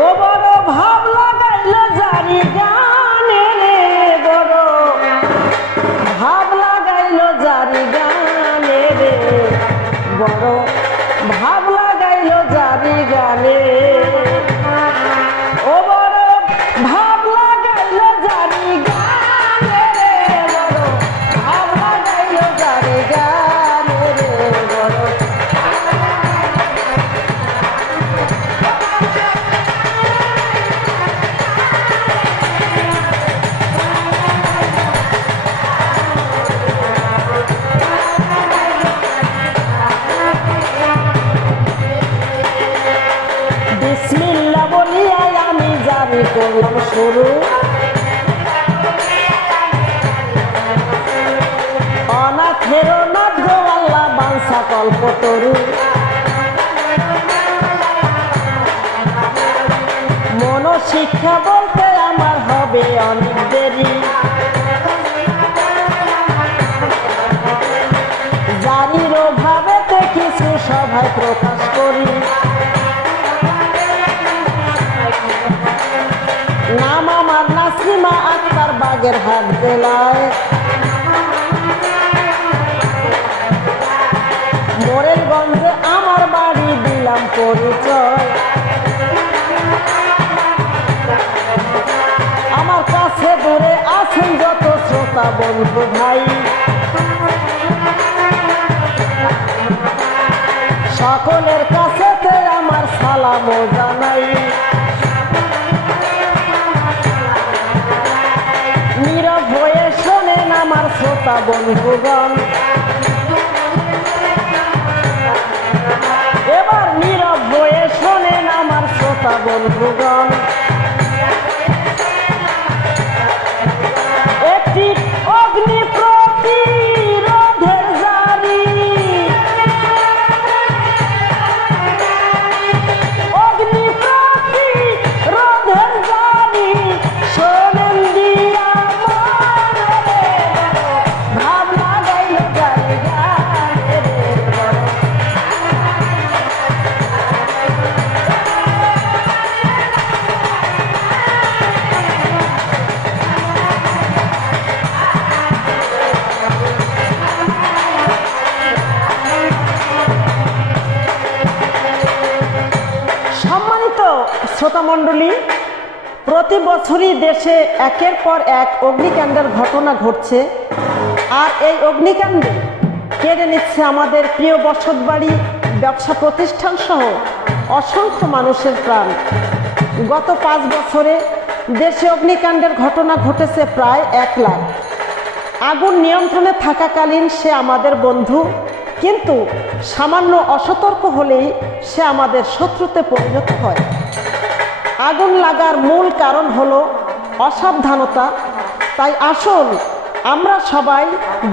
ও বড় ভাব লাগাইল জারি গানে রে, বড় ভাব লাগাইল জারি গানে রে, বড় ভাব লাগাইল জারি গানে। ও বড় ভাব লাগাইল জারি গানে রে, বড় ভাব লাগাইল জারি গানে রে, বড় বিসমিল্লাহ বলিয়া আমি জারি করলাম শুরু, অনাথের নাথ গো আল্লাহ বাঞ্ছা কল্পতরু। মনোশিক্ষা বলতে আমার হবে অনেক দেরি, জারির অভাবেতে কিছু সভায় প্রকাশ করি। নাম আমার নাসরিমা আক্তার, বাগেরহাট জেলায়। মোরেলগঞ্জে আমার বাড়ি, দিলাম পরিচয়। আমার কাছে দূরে আছেন যত শ্রোতা বন্ধু ভাই, সকলের কাছেতে আমার সালাম জানাই। নীরব হয়ে শোনেন আমার শ্রোতা বন্ধুগণ, এবার নীরব হয়ে শোনেন আমার শ্রোতা বন্ধুগণ। একটি অগ্নি প্রতিরোধের জারি, অগ্নি প্রতিরোধের জারি শোনেন দিয়া মনে রে, ভাব লাগাইল জারি গানে রে, সম্মানিত শ্রোতামণ্ডলী, প্রতি বছরই দেশে একের পর এক অগ্নিকাণ্ডের ঘটনা ঘটছে, আর এই অগ্নিকাণ্ডে কেড়ে নিচ্ছে আমাদের প্রিয় বসতবাড়ি, ব্যবসা প্রতিষ্ঠান সহ অসংখ্য মানুষের প্রাণ। গত 5 বছরে দেশে অগ্নিকাণ্ডের ঘটনা ঘটেছে প্রায় 1 লাখ। আগুন নিয়ন্ত্রণে থাকাকালীন সে আমাদের বন্ধু, কিন্তু সামান্য অসতর্ক হলেই সে আমাদের শত্রুতে পরিণত হয়। আগুন লাগার মূল কারণ হলো অসাবধানতা। তাই আসুন আমরা সবাই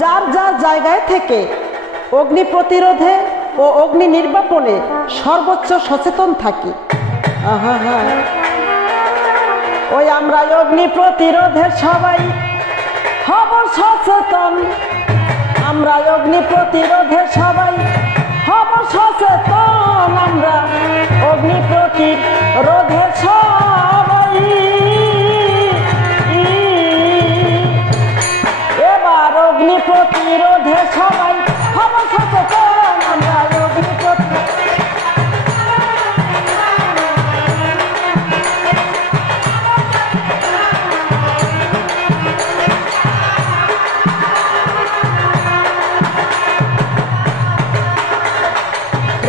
যার যার জায়গায় থেকে অগ্নি প্রতিরোধে ও অগ্নি নির্বাপনে সর্বোচ্চ সচেতন থাকি। ওই আমরা অগ্নি প্রতিরোধে সবাই হব সচেতন, আমরা অগ্নি প্রতিরোধে সবাই হব সচেতন, আমরা অগ্নি প্রতিরোধে সবাই। এবার অগ্নি প্রতিরোধে সবাই হব সচেতন, আমরা অগ্নি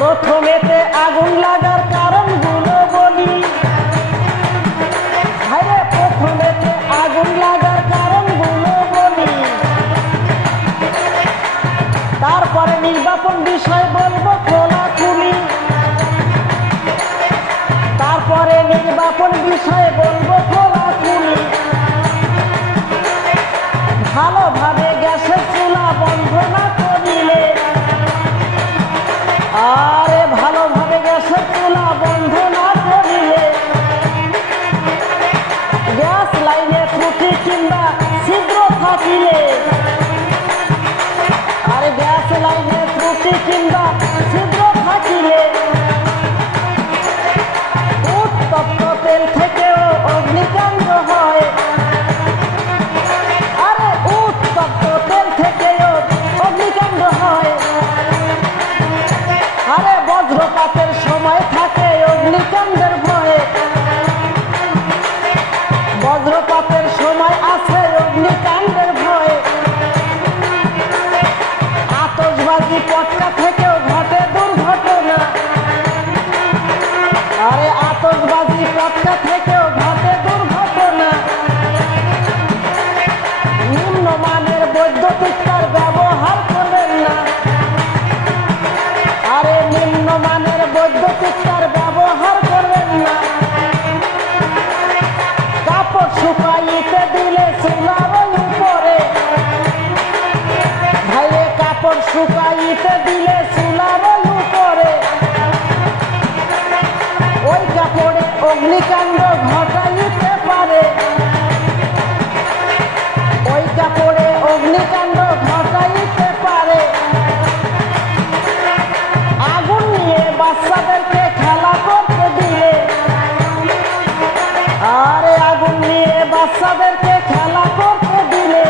প্রথমেতে আগুন লাগার কারণগুলো বলি। আরে প্রথমেতে আগুন লাগার কারণগুলো বলি, তারপরে নির্বাপন বিষয় বলবো খোলাখুলি, তারপরে নির্বাপন বিষয়ে বলবো খোলাখুলি। ভালোভাবে গ্যাসের চুলা বন্ধ না করিলে, আরে ভালোভাবে গ্যাসের চুলা বন্ধ না করিলে, গ্যাস লাইনে ত্রুটি কিংবা ছিদ্র থাকিলে, আরে গ্যাস লাইনে ত্রুটি কিংবা ছিদ্র থাকিলে উত্তপ্ত আতশবাজি পটকা থেকেও ঘটে দুর্ঘটনা। নিম্নমানের বৈদ্যুতিক তার ব্যবহার করবেন না। আরে নিম্নমানের বৈদ্যুতিক তার ব্যবহার করবেন না। কাপড় শুকাইতে দিলে চুলার উপরে, ভাইরে কাপড় শুকাইতে দিলে চুলার উপরে, ওই কাপড়ে অগ্নিকাণ্ড ঘটাইতে পারে, ওই কাপড়ে অগ্নিকাণ্ড ঘটাইতে পারে। আগুন নিয়ে বাচ্চাদেরকে খেলা করতে দিলে, আরে আগুন নিয়ে বাচ্চাদেরকে খেলা করতে দিলে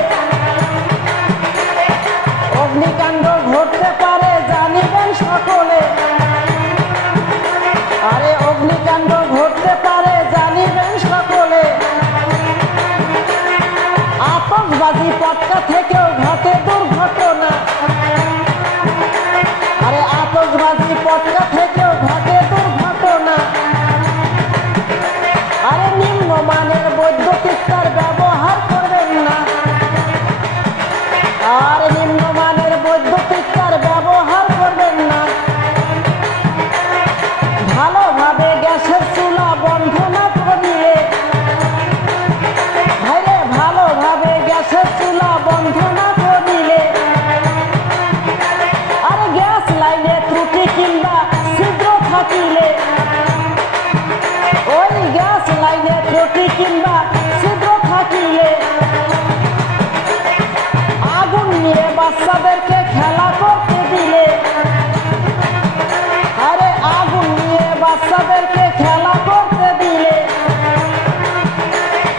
অগ্নিকাণ্ড ঘটতে পারে, জানিবেন সকলে। আরে অগ্নিকাণ্ড ঘটতে পারে, জানিবেন সকলে। আতশবাজি পটকা থেকেও ঘটে দুর্ঘটনা। আরে আতশবাজি পটকা থেকেও ঘটে দুর্ঘটনা। আরে নিম্নমানের বৈদ্যুতিক তার ব্যবহার করবেন না। আর নিম্নমানের বৈদ্যুতিক তার ব্যবহার করবেন না। ভালোভাবে গ্যাসের চুলা বন্ধ না করিলে, ভাইরে ভালোভাবে গ্যাসের চুলা বন্ধ না করিলে, আরে গ্যাস লাইনে ত্রুটি কিংবা ছিদ্র থাকিলে, ওই গ্যাস লাইনে ত্রুটি কিংবা ছিদ্র থাকিলে আগুন নিয়ে বাচ্চাদেরকে খেলা করতে দিলে, আরে আগুন নিয়ে বাচ্চাদেরকে খেলা করতে দিলে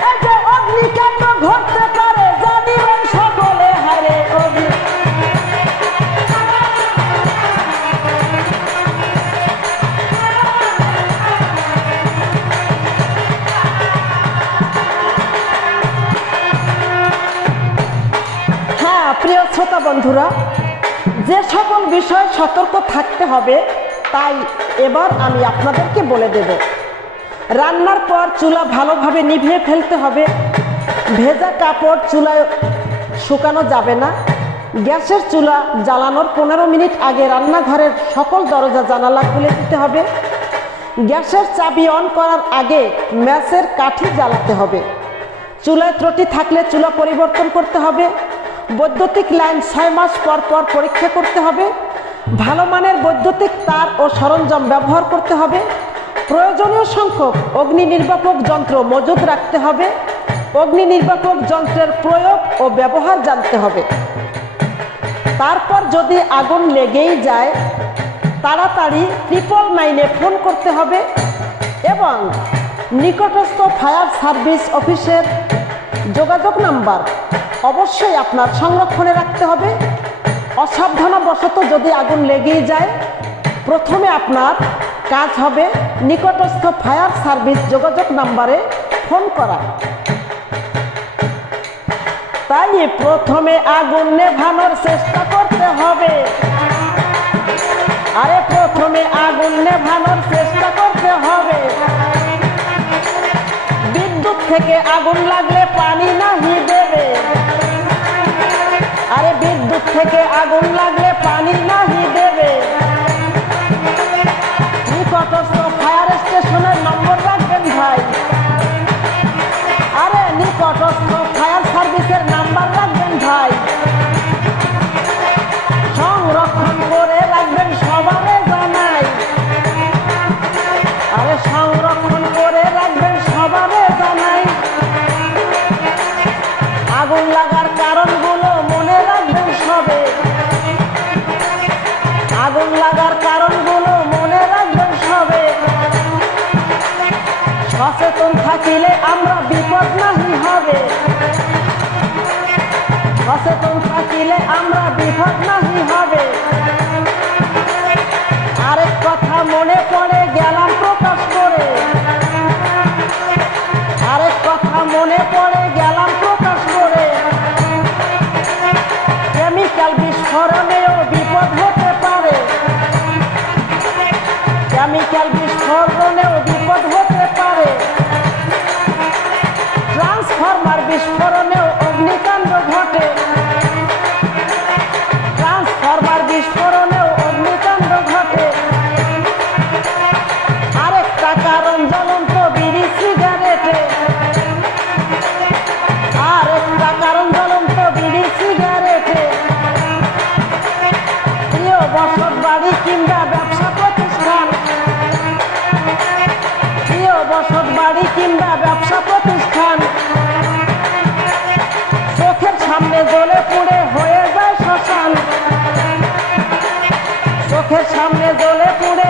এই যে অগ্নিকাণ্ড ঘটতে পারে, জানিবেন সকলে। হারে অগ্নি প্রিয় শ্রোতা বন্ধুরা, যে সকল বিষয়ে সতর্ক থাকতে হবে তাই এবার আমি আপনাদেরকে বলে দেব। রান্নার পর চুলা ভালোভাবে নিভিয়ে ফেলতে হবে। ভেজা কাপড় চুলায় শুকানো যাবে না। গ্যাসের চুলা জ্বালানোর 15 মিনিট আগে রান্নাঘরের সকল দরজা জানালা খুলে দিতে হবে। গ্যাসের চাবি অন করার আগে ম্যাচের কাঠি জ্বালাতে হবে। চুলায় ত্রুটি থাকলে চুলা পরিবর্তন করতে হবে। বৈদ্যুতিক লাইন 6 মাস পর পর পরীক্ষা করতে হবে। ভালো মানের বৈদ্যুতিক তার ও সরঞ্জাম ব্যবহার করতে হবে। প্রয়োজনীয় সংখ্যক অগ্নি নির্বাপক যন্ত্র মজুদ রাখতে হবে। অগ্নি নির্বাপক যন্ত্রের প্রয়োগ ও ব্যবহার জানতে হবে। তারপর যদি আগুন লেগেই যায় তাড়াতাড়ি 999-এ ফোন করতে হবে এবং নিকটস্থ ফায়ার সার্ভিস অফিসের যোগাযোগ নাম্বার অবশ্যই আপনার সংরক্ষণে রাখতে হবে। অসাবধানবশত যদি আগুন লেগেই যায় প্রথমে আপনার কাজ হবে নিকটস্থ ফায়ার সার্ভিস যোগাযোগ নাম্বারে ফোন করা। তাই প্রথমে আগুন নেভানোর চেষ্টা করতে হবে। আরে প্রথমে আগুন নেভানোর চেষ্টা করতে হবে। বিদ্যুৎ থেকে আগুন লাগলে পানি নাহি দেবে। আরে বিদ্যুৎ থেকে আগুন লাগলে পানি নাহি দেবে। নিকটস্থ ফায়ার স্টেশনের নম্বর রাখবেন ভাই। আরে নিকটস্থ ফায়ার সার্ভিসের নাম্বার রাখবেন ভাই। সংরক্ষণ করে রাখবেন সবারে জানাই। আরে সংরক্ষণ করে রাখবেন সবারে জানাই। আগুন লাগার কারণগুলো মনে রাখবেন সবে। আগুন লাগার কারণগুলো মনে রাখবেন সবে। সচেতন থাকিলে আমরা বিপদ নাহি হবে। সচেতন থাকিলে আমরা বিপদ নাহি হবে। আরেক কথা মনে পড়ে গেলাম প্রকাশ করে। আরেক কথা মনে পড়ে গেলাম প্রকাশ করে। কেমিক্যাল বিস্ফোরণেও বিপদ হতে পারে। কেমিক্যাল বিস্ফোরণেও বিপদ হতে বাড়ি কিংবা ব্যবসা প্রতিষ্ঠান চোখের সামনে জ্বলে পুড়ে হয়ে যায় শ্মশান, চোখের সামনে জ্বলে পুড়ে